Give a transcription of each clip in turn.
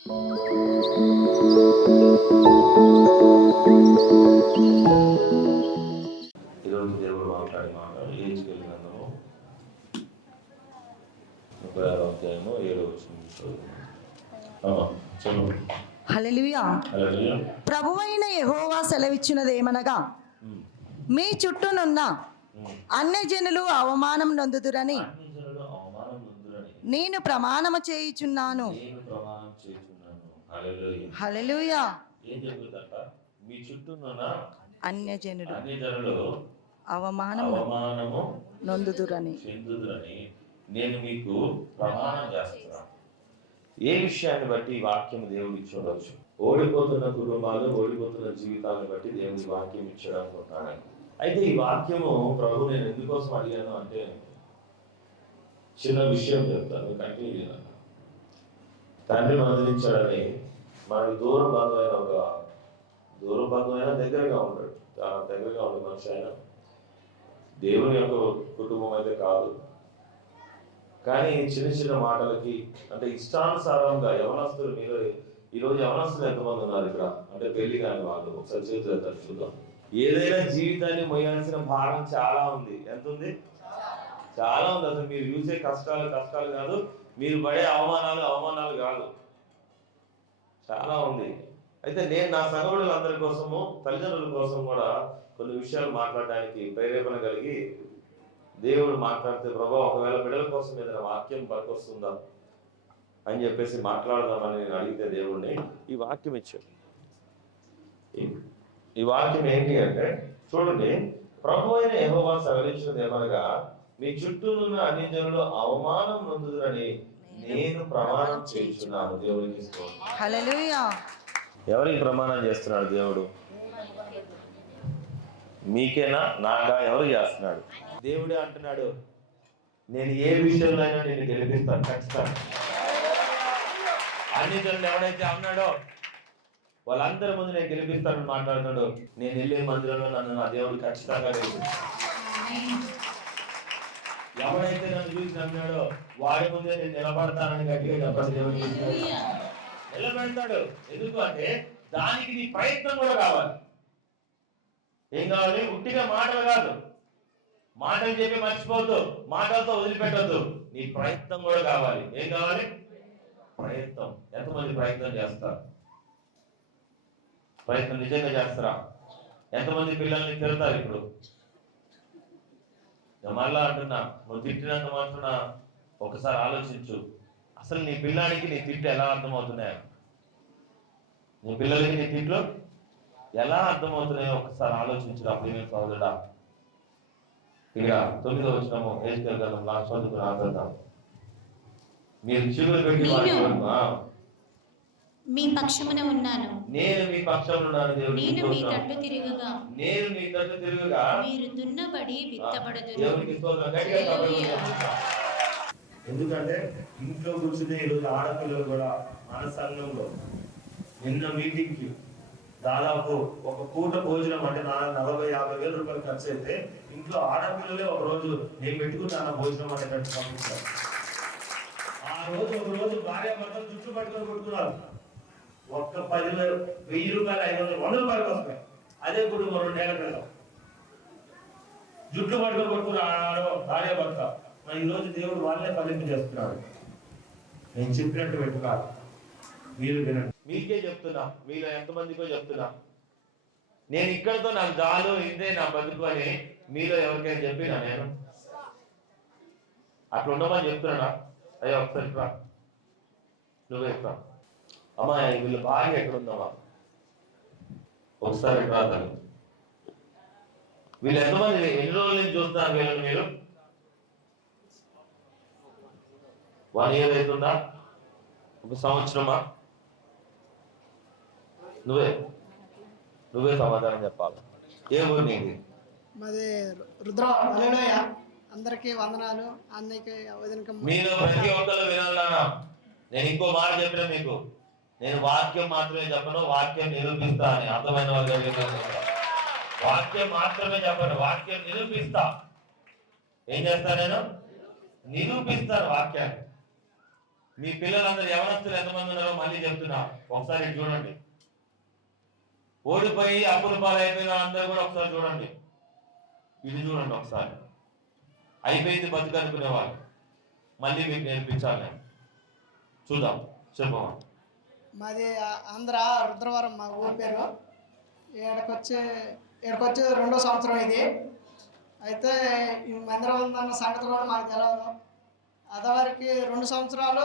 ఈరోజు దేవుడు మాట్లాడి మాట్లాడు ఏజ్కెళ్ళి గ్రంథము 36వ అధ్యాయము 7వ వచనం. హల్లెలూయా. ప్రభువైన యెహోవా సెలవిచ్చినదేమనగా, మీ చుట్టూనున్న అన్యజనులు అవమానం నొందుదురని నేను ప్రమాణము చేయుచున్నాను. హల్లెలూయా. మీ చుట్టూనున్న అన్యజనులు అవమానము నొందుదురని నేను మీకు ప్రమాణం చేస్తున్నాను. ఏ విషయాన్ని బట్టి ఈ వాక్యం దేవుడు ఇచ్చుండొచ్చు? ఓడిపోతున్న కుటుంబాలు, ఓడిపోతున్న జీవితాలను బట్టి దేవుడి వాక్యం ఇచ్చాడు అనుకుంటాను. అయితే ఈ వాక్యము ప్రభు నేను ఎందుకోసం అడిగాను అంటే, చిన్న విషయం చెప్తాను, కంటిన్యూ చేయాలి. తండ్రి మందలించాడని మనకి దూర బంధువైన దగ్గరగా ఉంటాడు, చాలా దగ్గరగా ఉండే మనిషి ఆయన. దేవుని యొక్క కుటుంబం అయితే కాదు, కానీ చిన్న చిన్న మాటలకి అంటే ఇష్టానుసారంగా యవనస్తులు మీరు ఈరోజు యవనస్తులు ఎంతమంది ఉన్నారు ఇక్కడ అంటే పెళ్లి కాని వాళ్ళు? ఒకసారి చేతులు చూద్దాం. ఏదైనా జీవితాన్ని మొయ్యాల్సిన భారం చాలా ఉంది. ఎంత ఉంది? చాలా ఉంది. అసలు మీరు చూసే కష్టాలు కాదు, మీరు పడే అవమానాలు కాదు, చాలా ఉంది. అయితే నేను నా సహోదరులందరి కోసము, తల్లిదండ్రుల కోసం కూడా కొన్ని విషయాలు మాట్లాడడానికి ప్రేరేపణ కలిగి దేవుడు మాట్లాడితే, ప్రభా ఒకవేళ బిడ్డల కోసం ఏదైనా వాక్యం పనికొస్తుందా అని చెప్పేసి మాట్లాడదామని నేను అడిగితే దేవుడిని ఈ వాక్యం ఇచ్చాడు. ఈ వాక్యం ఏంటి అంటే, చూడండి, ప్రభు అయిన యెహోవా సెలవిచ్చినది ఏమనగా, మీ చుట్టూ ఉన్న అన్యజనులు అవమానం నొందుదురని నేను ప్రమాణం చేస్తున్నాను. దేవుడికి హల్లెలూయా. ఎవరికి ప్రమాణం చేస్తున్నాడు దేవుడు? మీకేనా, నాగా? ఎవరు చేస్తున్నాడు? దేవుడే అంటున్నాడు, నేను ఏ విషయంలో అయినా నేను గెలిపిస్తాను ఖచ్చితంగా. అన్ని జనులు ఎవడైతే అన్నాడో వాళ్ళందరి ముందు నేను గెలిపిస్తానని మాట్లాడుతున్నాడు. నేను వెళ్ళే మందిరంలో నన్ను నా దేవుడు ఖచ్చితంగా ఎవడైతే నన్ను చూసి అన్నాడో వాడి ముందే నేను నిలబడతానని గట్టిగా చెప్పండి. దేవుడు నిలబెడతాడు. ఎందుకు అంటే దానికి నీ ప్రయత్నం కూడా కావాలి. ఏం కావాలి? ఉట్టిగా మాటలు కాదు, మాటలు చెప్పి మర్చిపోవద్దు, మాటలతో వదిలిపెట్టద్దు, నీ ప్రయత్నం కూడా కావాలి. ఏం కావాలి? ప్రయత్నం. ఎంతమంది ప్రయత్నం చేస్తారు? ప్రయత్నం నిజంగా చేస్తారా? ఎంతమంది పిల్లల్ని తిడతారు? ఇప్పుడు మళ్ళా అంటున్నా, నువ్వు తిట్టినంత మాత్రాన ఒకసారి ఆలోచించు, అసలు నీ పిల్లానికి నీ తిట్లు ఎలా అర్థమవుతున్నాయో, నీ పిల్లలకి నీ తిట్లు ఎలా అర్థమవుతున్నాయో ఒకసారి ఆలోచించు. అప్పుడు సోదరుడా, ఇక 9వ వచనము ఏజ్కేల్ గ్రంథం లాస్ట్ వరకు రాద్దాం. మీరు చిగురు పెట్టి మీ పక్షమున ఉన్నాను, నేను మీ పక్షమున ఉన్నాను. దేవుడు నేను మీ తట్టు తిరుగుగా మీరు దున్నబడి విత్తబడదురు. దేవునికి స్తోత్రం. ఎందుకంటే ఇంట్లో కూర్చునే ఈరోజు ఆడపిల్లలు కూడా మన సంఘంలో నిన్న మీటింగ్కి దాదాపు ఒక పూట భోజనం అంటే 40-50 వేల రూపాయలు ఖర్చు అయితే, ఇంట్లో ఆడపిల్లలే ఒక రోజు నేను పెట్టుకున్నాను భోజనం అనేటట్టు పంపిస్తారు. ఆ రోజు ఒక రోజు భార్య భర్తలు జుట్టు పట్టుకొని కొట్టుకున్నారు. ఒక్క 10,000 రూపాయలు 500 100 రూపాయలు వస్తాయి. అదే కుటుంబం 2 ఏళ్ల క్రితం జుట్టు పట్టుకొని కొట్టుకున్నాడు భార్య భర్త. ఈ రోజు దేవుడు వాళ్ళే ఫలింపు చేస్తున్నాడు. నేను చెప్పినట్టు పెట్టుకోవాలి. మీరు వినండి. మీకే చెప్తున్నా, మీలో ఎంతమందికో చెప్తున్నా, నేను ఇక్కడతో నాకు చాలు, ఇంతే నా బతుకు అని మీలో ఎవరికైనా చెప్పినా నేను? అట్లా ఉండమని చెప్తున్నా. అయ్యా ఒకసారి రా, నువ్వే రా. అమ్మా వీళ్ళ భార్య ఎక్కడుందమ్మా ఒకసారి రాదు. వీళ్ళు ఎంతమంది ఎన్ని రోజుల నుంచి చూస్తున్నారు వీళ్ళని మీరు? 1 year అవుతుందా? 1 సంవత్సరమా? నువ్వే సమాధానం చెప్పాలి. ఏ ఊరు నీది? మాది రుద్ర. అందరికీ వందనాలు. అన్నయ్యకి మీరు ప్రతి ఒక్కరు వినాలన్నా. నేను ఇంకో మాట చెప్పిన మీకు, నేను వాక్యం మాత్రమే చెప్పను, వాక్యం నిరూపిస్తా అని. అర్థమైన వాళ్ళు వాక్యం మాత్రమే చెప్పను, వాక్యం నిరూపిస్తా. ఏం చేస్తా? నేను నిరూపిస్తాను వాక్యాన్ని. మీ పిల్లలందరూ యవనస్తులు ఎంతమంది ఉన్నారో మళ్ళీ చెప్తున్నా, ఒకసారి ఇటు చూడండి. ఓడిపోయి అప్పుల పాలైపోయిన అందరూ కూడా ఒకసారి చూడండి, ఇది చూడండి ఒకసారి. అయిపోయింది బతుకు అనుకునేవాళ్ళు మళ్ళీ మీకు నేర్పించాలి. చూద్దాం, చెప్పమా. మాది ఆంధ్ర రుద్రవరం, మా ఊరి పేరు. ఇక్కడికొచ్చి 2వ సంవత్సరం ఇది. అయితే ఈ మందిరం ఉందన్న సంగతి కూడా మాకు తెలియదు. అదవరికి 2 సంవత్సరాలు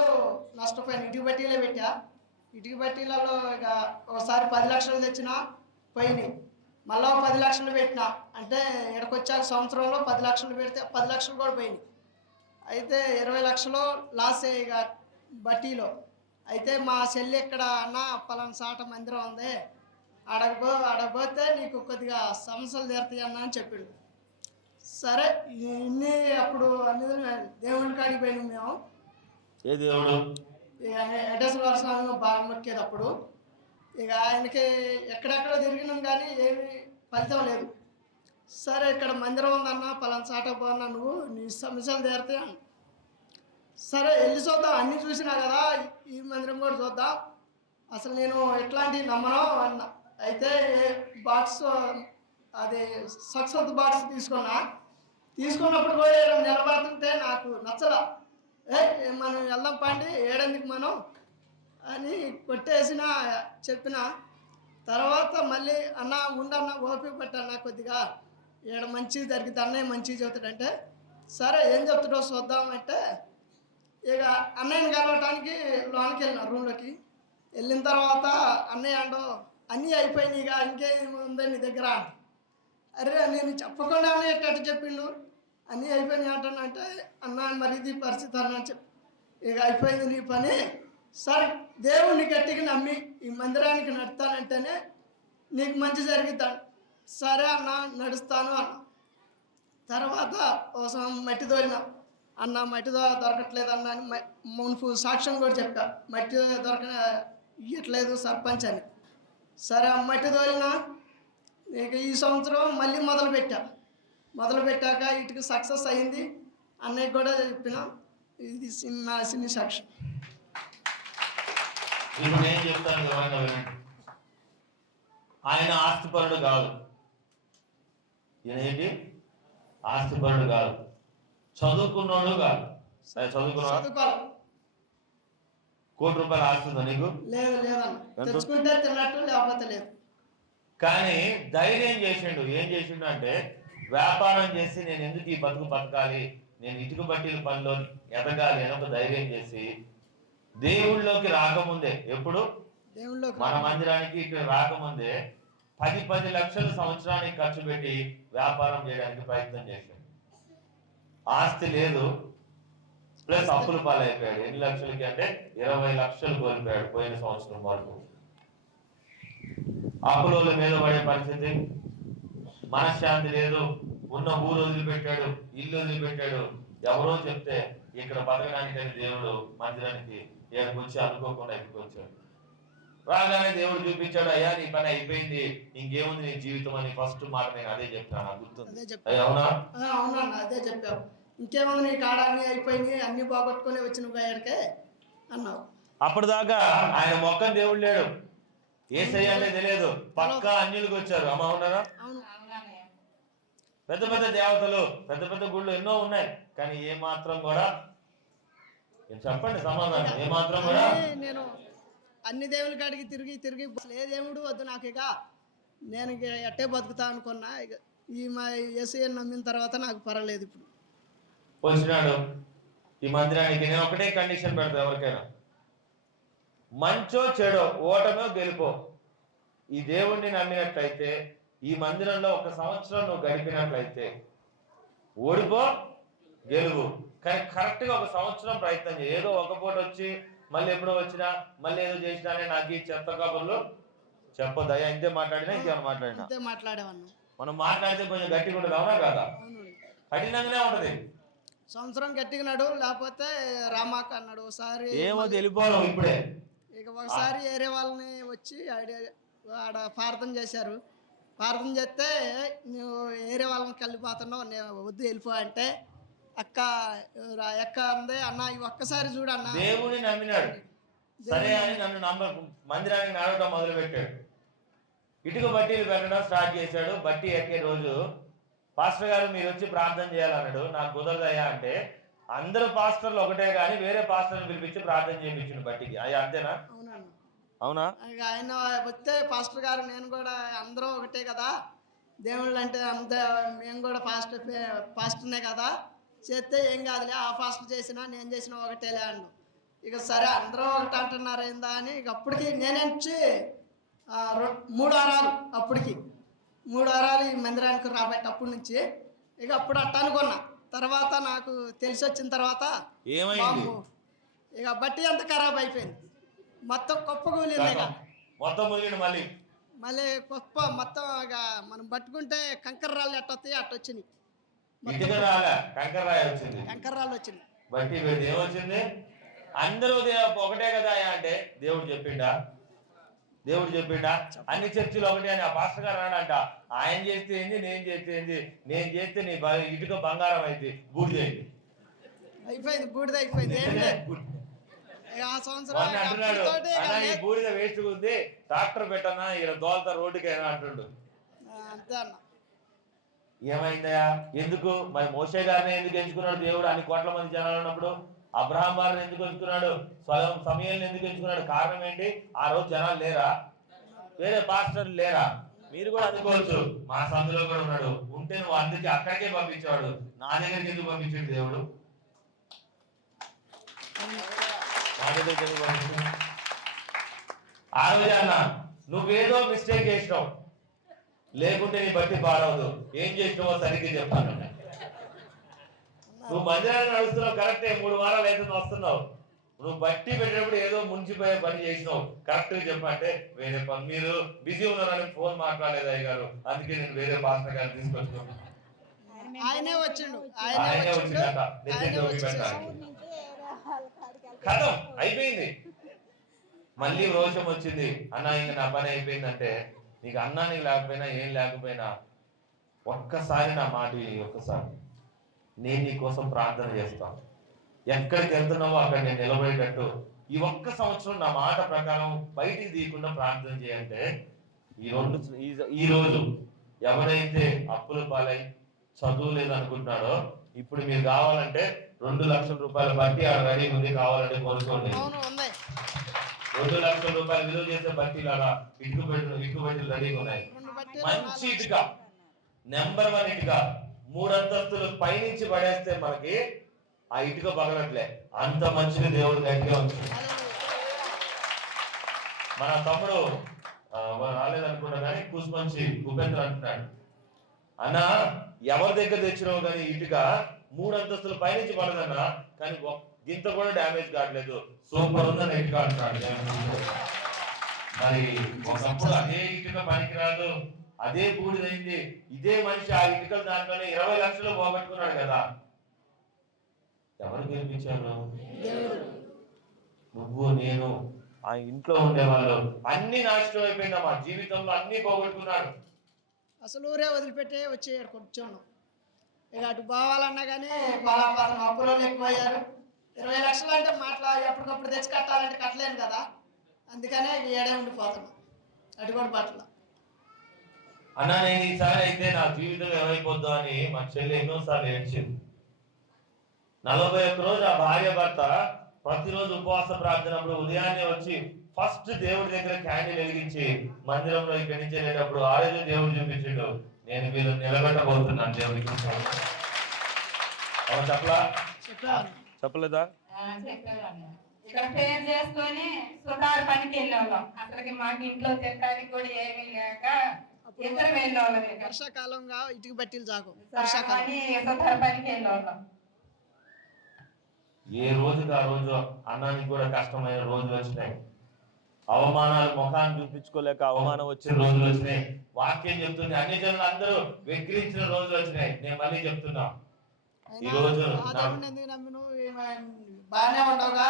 నష్టపోయాను. ఇటుక బట్టీలే పెట్టా. ఇటుక బట్టీలలో ఇక ఒకసారి 10 లక్షలు తెచ్చినా పోయినాయి. మళ్ళీ 10 లక్షలు పెట్టినా, అంటే ఇక్కడికొచ్చాక సంవత్సరంలో 10 లక్షలు పెడితే 10 లక్షలు కూడా పోయినాయి. అయితే 20 లక్షలు లాస్ ఇక బట్టీలో. అయితే మా చెల్లి ఇక్కడ అన్న పలానా సాట మందిరం ఉంది, అడగపోతే నీకు కొద్దిగా సమస్యలు తీరుతాయి అన్న అని చెప్పిండు. సరే ఇన్ని అప్పుడు అన్ని దేవుని కాడికి పోయినాం మేము. ఏ దేవుడు? వెంకటేశ్వర స్వామి బాగా మొక్కేటప్పుడు ఇక ఆయనకి ఎక్కడెక్కడో తిరిగినాం కానీ ఏమీ ఫలితం లేదు. సరే ఇక్కడ మందిరం ఉందన్న పలానా చాట పోన్నా, నువ్వు నీ సమస్యలు తీరుతాయి అన్న. సరే వెళ్ళి చూద్దాం, అన్నీ చూసినా కదా ఈ మందిరం కూడా చూద్దాం, అసలు నేను ఎట్లాంటివి నమ్మను అన్న. అయితే బాక్స్, అది సక్సెస్ బాక్స్ తీసుకున్నప్పుడు కూడా నిలబడుతుంటే నాకు నచ్చలా. మనం వెళ్దాం పండి, ఏడందుకు మనం అని కొట్టేసిన చెప్పిన తర్వాత మళ్ళీ అన్న ఉండన్న ఓపిక పట్టన్న కొద్దిగా, ఈడ మంచిగా జరిగింది, అన్నయ్య మంచిగా చెబుతాడంటే సరే ఏం చెప్తాడో చూద్దామంటే ఇక అన్నయ్యని కలవటానికి లోనికి వెళ్ళిన రూమ్లోకి. వెళ్ళిన తర్వాత అన్నయ్య అండో అన్నీ అయిపోయినాయి, ఇక ఇంకేమి ఉందా నీ దగ్గర. అరే నేను చెప్పకుండా అన్నయ్య ఎట్ట చెప్పిండు, అన్నీ అయిపోయినాయి అంటానంటే అన్న మరి ఇది పరిస్థితి అన్న చెప్పి ఇక అయిపోయింది నీ పని, సరే దేవుడిని గట్టిగా నమ్మి ఈ మందిరానికి నడుస్తానంటేనే నీకు మంచి జరుగుతాను. సరే అన్న నడుస్తాను అన్న. తర్వాత ఒకసారి మట్టి తోలిన, అన్న మట్టి దొరకట్లేదు అన్న అని మునుపు సాక్ష్యం కూడా చెప్పా, మట్టి ఇవ్వట్లేదు సర్పంచ్ అని. సరే ఆ మట్టి తోలిన. ఇక ఈ సంవత్సరం మళ్ళీ మొదలుపెట్టాక ఇటుకు సక్సెస్ అయింది. అన్నయ్య కూడా చెప్పిన, ఇది నా చిన్న సాక్ష్యం. ఇప్పుడు నేను చెప్తాను, ఆయన ఆస్తిపరుడు కాదు. ఈయన ఏంటి? ఆస్తిపరుడు కాదు, చదువుకున్నాడు కాదు. చదువుకున్నాడు. ₹1 కోటి ఆస్తి ఉందా నీకు? లేదన్న, తెచ్చుకుంటే తిన్నట్టు, లేకపోతే లేదు. కానీ ధైర్యం చేసిండు. ఏం చేసిండు అంటే, వ్యాపారం చేసి నేను ఎందుకు ఈ బతకాలి, నేను ఇటుక బట్టీల పనిలో ఎదగాలి అని ఒక ధైర్యం చేసి దేవుళ్ళలోకి రాకముందే, ఎప్పుడు మన మందిరానికి ఇక్కడ రాకముందే 10 లక్షలు సంవత్సరానికి ఖర్చు పెట్టి వ్యాపారం చేయడానికి ప్రయత్నం చేశాడు. ఆస్తి లేదు, ప్లస్ అప్పుల పాలైపోయాడు. ఎన్ని లక్షలకి అంటే 20 లక్షలు కోల్పోయాడు పోయిన సంవత్సరం వరకు. అప్పుల మీద పడే పరిస్థితి, మనశ్శాంతి లేదు, ఉన్న ఊరు వదిలిపెట్టాడు, ఇల్లు వదిలిపెట్టాడు. ఎవరో చెప్తే ఇక్కడ బతకడానికని దేవుడు మందిరానికి ఇక్కడికి వచ్చి అనుకోకుండా ఇక్కడికి వచ్చాడు. రాగానే దేవుడు చూపించాడు, అయ్యా నీ పని అయిపోయింది, ఇంకేముంది నీ జీవితం అని ఫస్ట్ మాట నేను అదే చెప్తాను, నాకు గుర్తుంది. అవునా? అవునన్నా, అదే చెప్పావు. ఇంకేముంది నీ కాడాన్ని అయిపోయింది, అన్ని పోగొట్టుకుని వచ్చి నువ్వు అయ్యాడికే అన్నావు. అప్పటిదాకా ఆయన మొక్కం దేవుడు లేడు, ఏసయ్య అంటే తెలియదు, పక్కా అన్యులకు వచ్చారు. అమ్మ ఉన్నారా? పెద్ద పెద్ద దేవతలు, పెద్ద పెద్ద గుళ్ళు ఎన్నో ఉన్నాయి, కానీ ఏ మాత్రం కూడా, చెప్పండి సమాధానం, ఏ మాత్రం కూడా. నేను అన్ని దేవుల కాడికి తిరిగి ఏ దేవుడు వద్దు నాకు, ఇక నేను ఇక ఎట్టే బతుకుతా అనుకున్నా. ఇక ఈ మా యేసయ్య నమ్మిన తర్వాత నాకు పర్వాలేదు. ఇప్పుడు వచ్చినాడు ఈ మందిరానికి. నేను ఒకటే కండిషన్ పెడతా ఎవరికైనా, మంచో చెడో, ఓటమో గెలుపో, ఈ దేవుణ్ణి నమ్మినట్లయితే, ఈ మందిరంలో 1 సంవత్సరం నువ్వు గడిపినట్లయితే, ఓడిపో గెలువు, కానీ కరెక్ట్గా 1 సంవత్సరం ప్రయత్నం చేయి. ఏదో ఒక పూట వచ్చి మళ్ళీ ఎప్పుడో వచ్చినా మళ్ళీ ఏదో చేసినానే నాకు ఈ చెత్త కబుర్లు చెప్పొద్దయ్యా. ఇంతే మాట్లాడినా ఇంకేమైనా మాట్లాడేవాను. మనం మాట్లాడితే కొంచెం గట్టిగా ఉంటుంది, అవునా కదా? కఠినంగానే ఉంటది. సంవత్సరం గట్టిగాడు, లేకపోతే రామాక అన్నాడు ఒకసారి, ఏమో వెళ్ళిపోవడం ఇప్పుడే. ఇక ఒకసారి వేరే వాళ్ళని వచ్చి ఆడ ప్రార్థన చేశారు. ప్రార్థన చేస్తే నువ్వు వేరే వాళ్ళని కలిపిపోతున్నావు, నేను వద్దు వెళ్ళిపో అంటే, అక్క అక్క అందే, అన్న ఇవి ఒక్కసారి చూడన్నా. దేవుని నమ్మినాడు, సరే అని నన్ను మందిరానికి నడవడం మొదలు పెట్టాడు. ఇటుక బట్టీలు పెట్టడం స్టార్ట్ చేశాడు. బట్టి ఎక్కే రోజు పాస్టర్ గారు మీరు వచ్చి ప్రార్థన చేయాలన్నాడు. నాకు కుదరదయ్యా అంటే అందరూ పాస్టర్లు ఒకటే కానీ వేరే పాస్టర్ని పిలిపించి ప్రార్థన చేయించిండు బట్టికి. అయ్యా అంతేనా? అవునా? ఆయన వస్తే పాస్టర్ గారు నేను కూడా అందరూ ఒకటే కదా, దేవుళ్ళు అంటే అంతే, మేము కూడా పాస్టర్నే కదా, చేస్తే ఏం కాదులే, ఆ పాస్టర్ చేసినా నేను చేసినా ఒకటేలే అండు. ఇక సరే అందరూ ఒకటి అంటున్నారు ఏందా అని ఇక అప్పటికి నేనేంచి 3 వారాలు, అప్పటికి 3 వారాలు ఈ మందిరానికి రాబట్టి అప్పటి నుంచి ఇక అప్పుడు అట్ట అనుకున్నా. తర్వాత నాకు తెలిసి వచ్చిన తర్వాత ఏమైంది, ఇక బట్టి అంత ఖరాబ్ అయిపోయింది, మొత్తం కుప్పకూలింది. ఇక మొత్తం మళ్ళీ కుప్ప మొత్తం ఇక మనం పట్టుకుంటే కంకర రాళ్ళు ఎట్టొస్తాయి అట్టొచ్చినాయి, కంకర రాళ్ళు వచ్చింది. బట్టి ఏమొచ్చింది? అందరూ ఒకటే కదా అంటే దేవుడు చెప్పిండా? అన్ని చర్చిలు ఒకటే అని ఆ పాస్టర్ గారు అన్నాడంట. ఆయన చేస్తే ఏంది, నేను చేస్తే ఏంది, నేను చేస్తే నీ ఇటుక బంగారం అయితే అయిపోయింది, బూడిద అయిపోయింది. ఏం లేదు ఆ సంవత్సరం అంటున్నాడు, అన్న ఈ బూడిద వేస్ట్ ఉంది, ట్రాక్టర్ పెట్టనా ఇలా దోల్తా రోడ్డుకైనా అంటుండు. అంతే అన్న. ఏమైందయా? ఎందుకు మరి మోషే గారిని ఎందుకు ఎంచుకున్నాడు దేవుడు? అన్ని కోట్ల మంది జనాలు ఉన్నప్పుడు అబ్రహాం వారిని ఎందుకు ఎంచుకున్నాడు? సమయాన్ని ఎందుకు ఎంచుకున్నాడు? కారణం ఏంటి? ఆ రోజు జనాలు లేరా? వేరే పాస్టర్లు లేరా? మీరు కూడా అనుకోవచ్చు మా సందులో కూడా ఉన్నాడు, ఉంటే నువ్వు అందుకే అక్కడికే పంపించాడు, నా దగ్గరికి ఎందుకు పంపించాడు దేవుడు? ఆ రోజు అన్న నువ్వేదో మిస్టేక్ చేసినావు, లేకుంటే నీ బట్టి పాడవదు. ఏం చేసినావో సరిగ్గా చెప్పాను. నువ్వు మందిరాన్ని నడుస్తున్నావు కరెక్టే, 3 వారాలు అయితే వస్తున్నావు, నువ్వు బట్టి పెట్టినప్పుడు ఏదో ముంచిపోయే పని చేసినావు, కరెక్ట్ గా చెప్పంటే వేరే పని, మీరు బిజీ ఉన్నారని ఫోన్ మాట్లాడలేదు అయ్య గారు, అందుకే నేను వేరే పాస్టర్ గారిని తీసుకొచ్చుకున్నాను. ఆయనే వచ్చిండు, వచ్చిందట కథం అయిపోయింది. మళ్ళీ రోషం వచ్చింది, అన్న ఇంక నా పని అయిపోయిందంటే, నీకు అన్నానికి లేకపోయినా ఏం లేకపోయినా ఒక్కసారి నా మాట ఒక్కసారి నేను నీ కోసం ప్రార్థన చేస్తాను, ఎక్కడికి వెళ్తున్నావో అక్కడ నేను నిలబడేటట్టు ఈ ఒక్క సంవత్సరం నా మాట ప్రకారం బయటికి తీయకుండా ప్రార్థన చేయంటే, ఈ రోజు ఎవరైతే అప్పుల పాలై చదువు లేదనుకుంటున్నాడో ఇప్పుడు మీరు కావాలంటే 2 లక్షల రూపాయల బట్టి ఆడ రెడీ ఉంది, కావాలంటే కొనుక్కోండి. 2 లక్షల రూపాయలు విలువ చేసే బట్టీలు అలా ఇటుక బట్టీలు రెడీగా ఉన్నాయి. మంచి ఇటుక, నెంబర్ 1 ఇటుక, 3 అంతస్తులు పైనుంచి పడేస్తే మనకి ఆ ఇటుక పగలట్లే, అంత మంచిగా దేవుడు గట్టిగా ఉంటుంది. మన తమ్ముడు రాలేదనుకుంటా కానీ కూసుమంచి ఉపేంద్ర అంటున్నాడు, అన్న ఎవరి దగ్గర తెచ్చినావు కానీ ఇటుక 3 అంతస్తులు పైనుంచి పడదన్నా, కానీ గింత కూడా డ్యామేజ్ కావట్లేదు, సూపర్ ఉందని ఇటుక అంటున్నాడు. మరి ఒకప్పుడు అదే ఇటుక పనికిరాదు, అదే బూడిదైంది, ఇదే మనిషి ఆ ఇటుకలు దాంట్లోనే 20 లక్షలు పోగొట్టుకున్నాడు కదా. ఎవరు గెలిపించారు? నువ్వు నేను, ఆ ఇంట్లో ఉండేవాళ్ళు. అన్ని నాశనం అయిపోయిందా మా జీవితంలో, అన్ని పోగొట్టుకున్నాడు. అసలు ఊరే వదిలిపెట్టే వచ్చేయాడు కూర్చోను. ఇక అటు పోవాలన్నా కానీ అప్పులో ఎక్కువయ్యారు. 20 లక్షలు అంటే ఎప్పటికప్పుడు తెచ్చి కట్టాలంటే కట్టలేను కదా, అందుకనే ఏడే ఉండిపోతాను. అటు కూడా బట్టలు అన్న నేను ఈసారి అయితే నా జీవితం ఏమైపోద్దో అని మా చెల్లి ఎన్నోసార్లు ఏడ్చింది. 41 రోజు ఆ భార్య భర్త ప్రతిరోజు ఉపవాస ప్రార్థనప్పుడు ఉదయాన్నే వచ్చి ఫస్ట్ దేవుడి దగ్గర క్యాండిల్ వెలిగించి మందిరంలో ఇక్కడి నుంచి వెళ్ళేటప్పుడు ఆ రోజు దేవుడు చూపించాడు, నేను వీళ్ళు నిలబెట్టబోతున్నాను దేవుడికి. చెప్పలేదా? ఇక్కడ ప్రేయర్ చేసుకొని సుతారు పనికి వెళ్ళేవాళ్ళం. అసలుకి మాకు ఇంట్లో తినడానికి కూడా ఏమీ లేక ఇద్దరు వెళ్ళేవాళ్ళం. వర్షాకాలంగా ఇటుక బట్టీలు జాగు సుతారు పనికి వెళ్ళేవాళ్ళం. ఏ రోజుకి ఆ రోజు అన్నానికి కూడా కష్టమైన రోజులు వచ్చినాయి, అవమానాలు ముఖాన్ని చూపించుకోలేక అవమానం వచ్చిన రోజులు వచ్చినాయి. వాక్యం చెప్తుంది, అన్ని జనులు అందరూ వెక్కిరించిన రోజులు వచ్చినాయి. నేను మళ్ళీ చెప్తున్నా, ఈ రోజు బాగానే ఉండవుగా,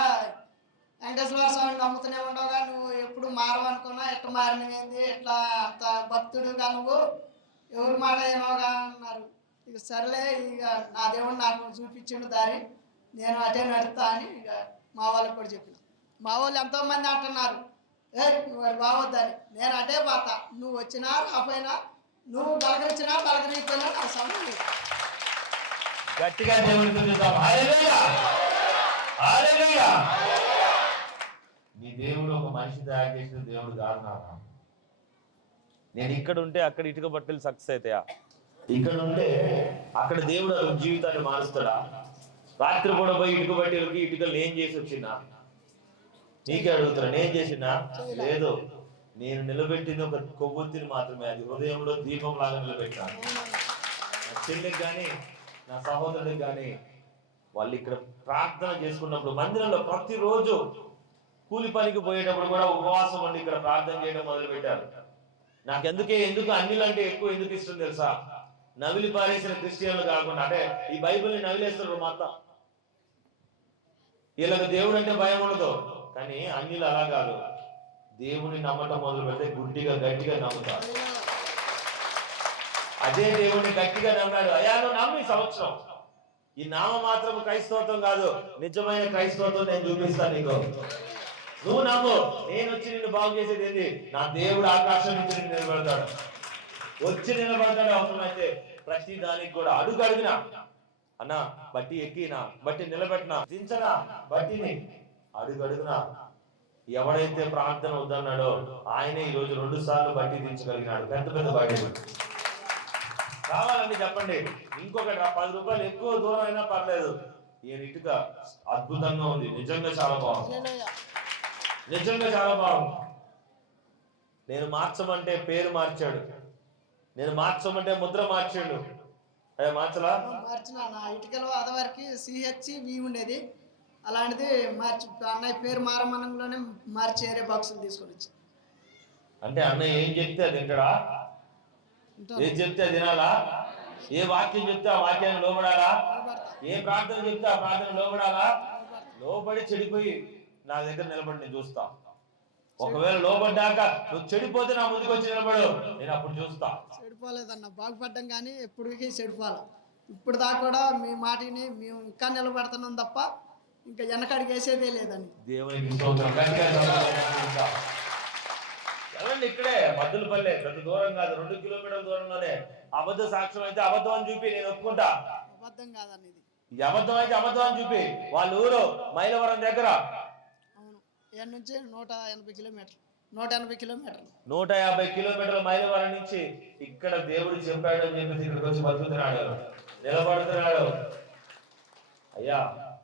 వెంకటేశ్వర స్వామిని నమ్ముతూనే ఉండవుగా, నువ్వు ఎప్పుడు మారవనుకున్నా ఎట్లా మారినవేంది, ఎట్లా అంత భక్తుడుగా నువ్వు ఎవరు మాట ఏమోగా అన్నారు. ఇక సర్లే ఇక నా దేవుడు నాకు చూపించిండు దారి, నేను అటే నడుస్తా అని ఇక మా వాళ్ళకి కూడా చెప్పిన. మా వాళ్ళు ఎంతోమంది అంటున్నారు, నువ్వు అది బావద్దని. నేను అటే పోతా, నువ్వు వచ్చినా రాపోయినా, నువ్వు పలకరించినా పలకరించినా నా సమయం లేదు. గట్టిగా దేవుడికి చూద్దాం. హల్లెలూయా, హల్లెలూయా. నీ దేవుడు ఒక మనిషి తయారు చేసిన దేవుడు కాదు నాన్న. నేను ఇక్కడ ఉంటే అక్కడ ఇటుక బట్టలు సక్సెస్ అవుతాయా? ఇక్కడ ఉంటే అక్కడ దేవుడు అతని జీవితాన్ని మారుస్తాడా? రాత్రి కూడా పోయి ఇటుక బట్టలకి ఇటుకలు నేను చేసి వచ్చినా? నీకే అడుగుతున్నా, నేను చేసినా? లేదు, నేను నిలబెట్టిన ఒక కొవ్వొత్తిని మాత్రమే, అది హృదయంలో దీపం లాగా నిలబెట్టాను. నా చెల్లికి కానీ నా సహోదరుడికి కానీ వాళ్ళు ఇక్కడ ప్రార్థన చేసుకున్నప్పుడు, మందిరంలో ప్రతిరోజు కూలి పనికి పోయేటప్పుడు కూడా ఉపవాసం ఉండి ఇక్కడ ప్రార్థన చేయడం మొదలు పెట్టారు. ఎందుకు అన్నిలంటే ఎక్కువ ఎందుకు ఇష్టం తెలుసా? నవిలి పారేసిన క్రిస్టియన్లు కాకుండా, అంటే ఈ బైబిల్ని నవిలేస్తారు మొత్తం. వీళ్ళకి దేవుడు అంటే భయం ఉండదు, కానీ అన్నిలు అలా కాదు. దేవుని నమ్మటం మొదలు పెడితే గుడ్డిగా గట్టిగా నమ్ముతారు. అదే దేవుడిని గట్టిగా నమ్మాడు. అయ్యా నువ్వు నమ్మి సంవత్సరం, ఈ నామ మాత్రం క్రైస్తవత్వం కాదు, నిజమైన క్రైస్తవత్వం నేను చూపిస్తాను నీకు. నువ్వు నమ్ము, నేను వచ్చి నిన్ను బాగు చేసేది ఏంటి? నా దేవుడు ఆకాశం నుంచి నిన్ను నిలబడతాడు, వచ్చి నిలబడతాడు. అవసరమైతే ప్రతి దానికి కూడా అడుగు అడిగినా, అన్నా బట్టి ఎక్కినా, బట్టి నిలబెట్టినా, దించనా బట్టిని, అడుగు అడుగునా. ఎవడైతే ప్రార్థన వద్దన్నాడో ఆయనే ఈరోజు 2 సార్లు బట్టి దించగలిగినాడు. పెద్ద పెద్ద బట్టి కావాలండి చెప్పండి. ఇంకొకటి 10 రూపాయలు ఎక్కువ దూరం అయినా పర్లేదు, ఈయన ఇటుక అద్భుతంగా ఉంది. నిజంగా చాలా బాగుంది, నిజంగా చాలా బాగుంది. నేను మార్చమంటే పేరు మార్చాడు, నేను మార్చమంటే ముద్ర మార్చాడు. మార్చలా? మార్చిన నా ఇటుకలో అదవరకు CHV ఉండేది, అలాంటిది మార్చి అన్నయ్య పేరు మారమనంలోనే మార్చి వేరే బాక్సులు తీసుకొని వచ్చి. అంటే అన్నయ్య ఏం చెప్తే అది తింటాడా? ఏం చెప్తే అది తినాలా? ఏ వాక్యం చెప్తే ఆ వాక్యాన్ని లోబడాలా? ఏ ప్రార్థన చెప్తే ఆ ప్రార్థన లోబడాలా? లోబడి చెడిపోయి నా దగ్గర నిలబడి నేను చూస్తా. ఒకవేళ లోబడ్డాక నువ్వు చెడిపోతే నా ముందుకు వచ్చి నిలబడు, నేను అప్పుడు చూస్తా. చెడిపోలేదన్న, బాగుపడ్డం కానీ ఎప్పటికీ చెడిపోవాలి. ఇప్పుడు దాకా కూడా మీ మాటని మేము ఇంకా నిలబడుతున్నాం తప్ప ఇంకా వెనకడికి వేసేదే లేదని. దేవునికి వెళ్ళండి, ఇక్కడే మద్దులపల్లె, పెద్ద దూరం కాదు, 2 కిలోమీటర్ల దూరంలోనే. అబద్ధ సాక్ష్యం అయితే అబద్ధం అని చూపి నేను ఒప్పుకుంటా. అబద్ధం కాదన్న, ఇది అబద్ధం అయితే అబద్ధం అని చూపి. వాళ్ళ ఊరు మైలవరం దగ్గర. అవును, ఇక్కడ నుంచి 180 కిలోమీటర్లు. 180 కిలోమీటర్లు 150 కిలోమీటర్ల మైలవరం నుంచి ఇక్కడ దేవుడు చెప్పాడు అని చెప్పేసి ఇక్కడికి వచ్చి బతుకుతున్నాడు, నిలబడుతున్నాడు. అయ్యా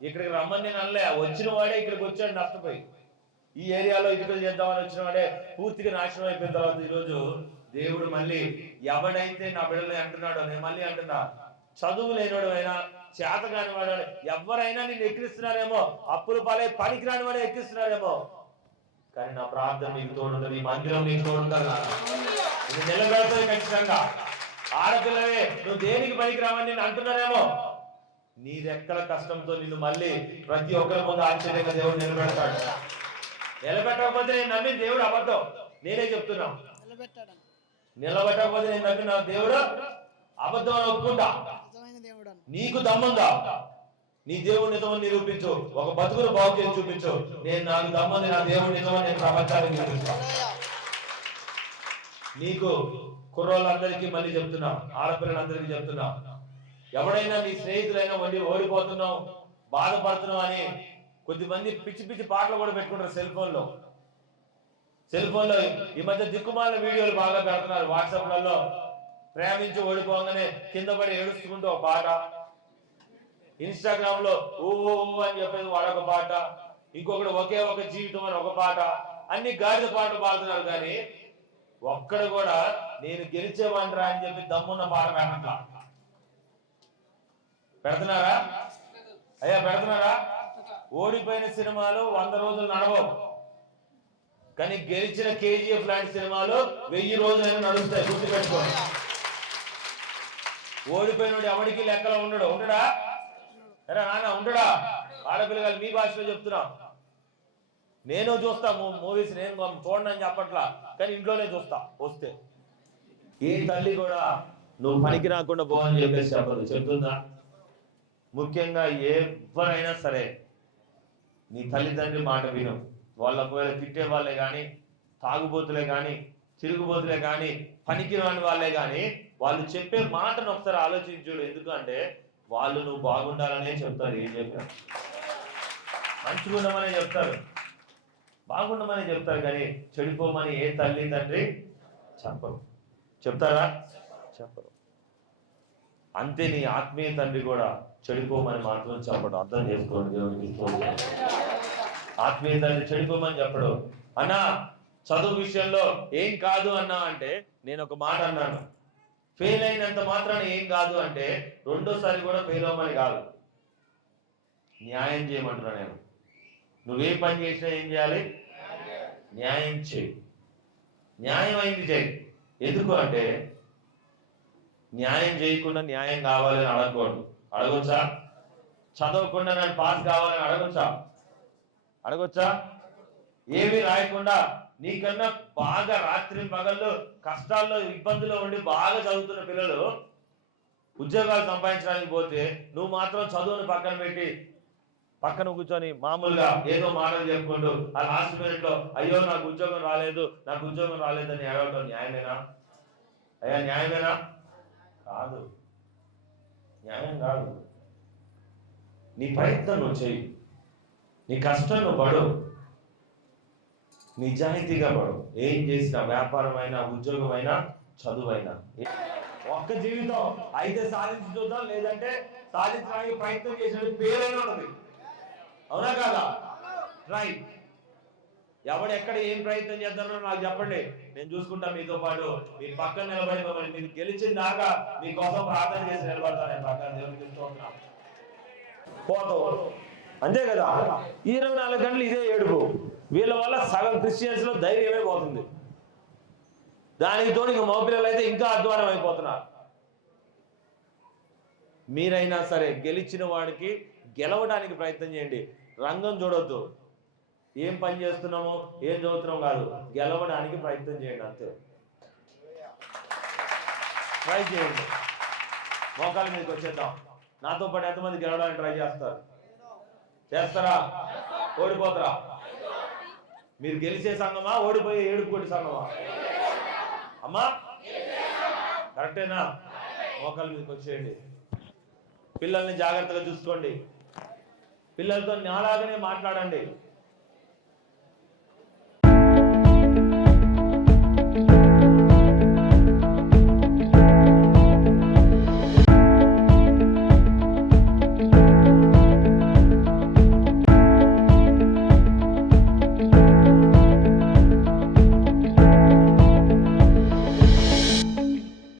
ఇక్కడికి రమ్మని నేను అనలే, వచ్చిన వాడే ఇక్కడికి వచ్చాడు నష్టపోయి. ఈ ఏరియాలో ఇటుకలు చేద్దామని వచ్చిన వాడే పూర్తిగా నాశనం అయిపోయిన తర్వాత ఈరోజు దేవుడు మళ్ళీ ఎవడైతే నా బిడ్డలు అంటున్నాడో, నేను మళ్ళీ అంటున్నా, చదువు లేనివాడు అయినా, చేత కాని వాడు, ఎవరైనా నిన్ను ఎక్కిస్తున్నారేమో, అప్పులు పాలై పనికి రాని వాడే ఎక్కిస్తున్నారేమో, కానీ నా ప్రార్థన నీకు తోడుంటుంది, ఈ మందిరం నీకు తోడుంటుంది, నువ్వు నిలబెడతావు ఖచ్చితంగా. ఆడపిల్లవే నువ్వు దేనికి పనికి రావని నేను అంటున్నారేమో, నీ రెక్కల కష్టంతో నిన్ను మళ్ళీ ప్రతి ఒక్కరి ముందు ఆశ్చర్యంగా దేవుడు నిలబెడతాడు. నిలబెట్టకపోతే నేను నమ్మిన దేవుడు అబద్ధం, నేనే చెప్తున్నా. నిలబెట్టకపోతే నేను నమ్మిన దేవుడు అబద్ధం అని ఒప్పుకుంటా. నీకు దమ్ముందా? నీ దేవుడు నిజమని నిరూపించు, ఒక బతుకును బాగు చేసి చూపించు. నాకు దమ్ముంది, నా దేవుడు నిజమని నేను ప్రపంచానికి చూపిస్తా. నీకు కుర్రోళ్ళందరికీ మళ్ళీ చెప్తున్నా, ఆడపిల్లలందరికీ చెప్తున్నా, ఎవడైనా నీ స్నేహితులైనా ఓడిపోతున్నావు, బాధపడుతున్నావు అని కొద్దిమంది పిచ్చి పిచ్చి పాటలు కూడా పెట్టుకుంటారు సెల్ ఫోన్ లో. ఈ మధ్య దిక్కుమాలిన వీడియోలు బాగా పెడుతున్నారు వాట్సాప్లలో. ప్రేమించి ఓడిపోగానే కింద పడి ఏడుచుకుంటూ ఒక పాట, ఇన్స్టాగ్రామ్ లో ఓ అని చెప్పేసి వాడొక పాట, ఇంకొకటి ఒకే ఒక జీవితం అని ఒక పాట, అన్ని గాడిద పాటలు పాడుతున్నారు. కానీ ఒక్కడు కూడా నేను గెలిచేవాడిరా అని చెప్పి దమ్మున్న పాట పెట్టట్లా. పెడుతున్నారా? అయ్యా పెడుతున్నారా? ఓడిపోయిన సినిమాలు 100 రోజులు నడవవు, కానీ గెలిచిన KGF లాంటి సినిమాలు 1000 రోజులైనా నడుస్తాయి. గుర్తుపెట్టుకోండి. ఓడిపోయినోడు ఎవరికి లెక్కలో ఉండడా? అరే నాన్న ఉండడా? ఆడపిల్లలు మీ భాషలో చెప్తున్నా. నేను చూస్తా మూవీస్, నేను చూడండి అని చెప్పట్లా, కానీ ఇంట్లోనే చూస్తా. వస్తే ఏ తల్లి కూడా నువ్వు పనికి రాకుండా పో అని చెప్పేసి చెప్పదు. చెప్తుందా? ముఖ్యంగా ఎవరైనా సరే నీ తల్లిదండ్రి మాట విను. వాళ్ళు ఒకవేళ తిట్టే వాళ్ళే కానీ, తాగుబోతులే కానీ, తిరుగుబోతులే కానీ, పనికి రాని వాళ్ళే కానీ, వాళ్ళు చెప్పే మాటను ఒకసారి ఆలోచించుడు. ఎందుకంటే వాళ్ళు నువ్వు బాగుండాలనే చెప్తారు. ఏం చెప్పినా మంచిగుండమనే చెప్తారు, బాగుండమని చెప్తారు, కానీ చెడిపోమని ఏ తల్లి తండ్రి చెప్పరు. చెప్తారా? చెప్పరు. అంతే నీ ఆత్మీయ తండ్రి కూడా చెడిపోమని మాత్రం చెప్పడు. అర్థం చేసుకోండి. దేవునికి ఆత్మీయ తండ్రి చెడిపోమని చెప్పడు. అన్నా చదువు విషయంలో ఏం కాదు అన్నా అంటే నేను ఒక మాట అన్నాను, ఫెయిల్ అయినంత మాత్రాన ఏం కాదు అంటే రెండోసారి కూడా ఫెయిల్ అవ్వమని కాదు, న్యాయం చేయమంటున్నా. నేను నువ్వే పని చేసినా ఏం చేయాలి? న్యాయం చేయి. న్యాయం అయింది చేయి. ఎందుకు అంటే న్యాయం చేయకుండా న్యాయం కావాలని అడగకూడదు. అడగొచ్చా? చదవకుండా నన్ను పాస్ కావాలని అడగొచ్చా? అడగొచ్చా? ఏమీ రాయకుండా నీకన్నా బాగా రాత్రి పగళ్ళు కష్టాల్లో ఇబ్బందుల్లో ఉండి బాగా చదువుతున్న పిల్లలు ఉద్యోగాలు సంపాదించడానికి పోతే నువ్వు మాత్రం చదువుని పక్కన పెట్టి పక్కన కూర్చొని మామూలుగా ఏదో మాటలు చెప్పుకుంటూ ఆ లాస్ట్ మినిట్ లో అయ్యో నాకు ఉద్యోగం రాలేదు, నాకు ఉద్యోగం రాలేదని అడగటం న్యాయమేనా? అయ్యా న్యాయమేనా? కాదు, న్యాయం కాదు. నీ ప్రయత్నం నువ్వు చెయ్యి, నీ కష్టం నువ్వు పడు, నిజాయితీగా పడు. ఏం చేసినా, వ్యాపారమైనా, ఉద్యోగమైనా, చదువైనా. ఒక్క జీవితం అయితే సాధించి చూద్దాం, లేదంటే సాధించడానికి ప్రయత్నం చేసిన పేరైనా ఉన్నది. అవునా కాదా? రైట్. ఎవడు ఎక్కడ ఏం ప్రయత్నం చేస్తారో నాకు చెప్పండి, నేను చూసుకుంటా. మీతో పాటు మీ పక్కన నిలబడి మమ్మల్ని మీరు గెలిచిన దాకా మీకోసం ప్రార్థన చేసి నిలబడతాను. నేను పక్కన దేవునికి ఇస్తున్నా పోతావు, అంతే కదా? 24 గంటలు ఇదే ఏడుపు. వీళ్ళ వల్ల సగం క్రిస్టియన్స్ లో ధైర్యమే పోతుంది. దానికి తోడు ఇంకా మగపిల్లలు అయితే ఇంకా అధ్వానం అయిపోతున్నారు. మీరైనా సరే గెలిచిన వాడికి గెలవడానికి ప్రయత్నం చేయండి. రంగం చూడొద్దు, ఏం పని చేస్తున్నామో ఏం చదువుతున్నాం కాదు, గెలవడానికి ప్రయత్నం చేయండి. అంతే, ట్రై చేయండి. మోకాల మీదకి వచ్చేద్దాం. నాతో పాటు ఎంతమంది గెలవడానికి ట్రై చేస్తారు? చేస్తారా? ఓడిపోతారా? మీరు గెలిచే సంఘమా, ఓడిపోయే ఏడుపుకోటి సంఘమా? అమ్మా కరెక్టేనా? మోకాల మీదకి వచ్చేయండి. పిల్లల్ని జాగ్రత్తగా చూసుకోండి. పిల్లలతో నాలాగానే మాట్లాడండి.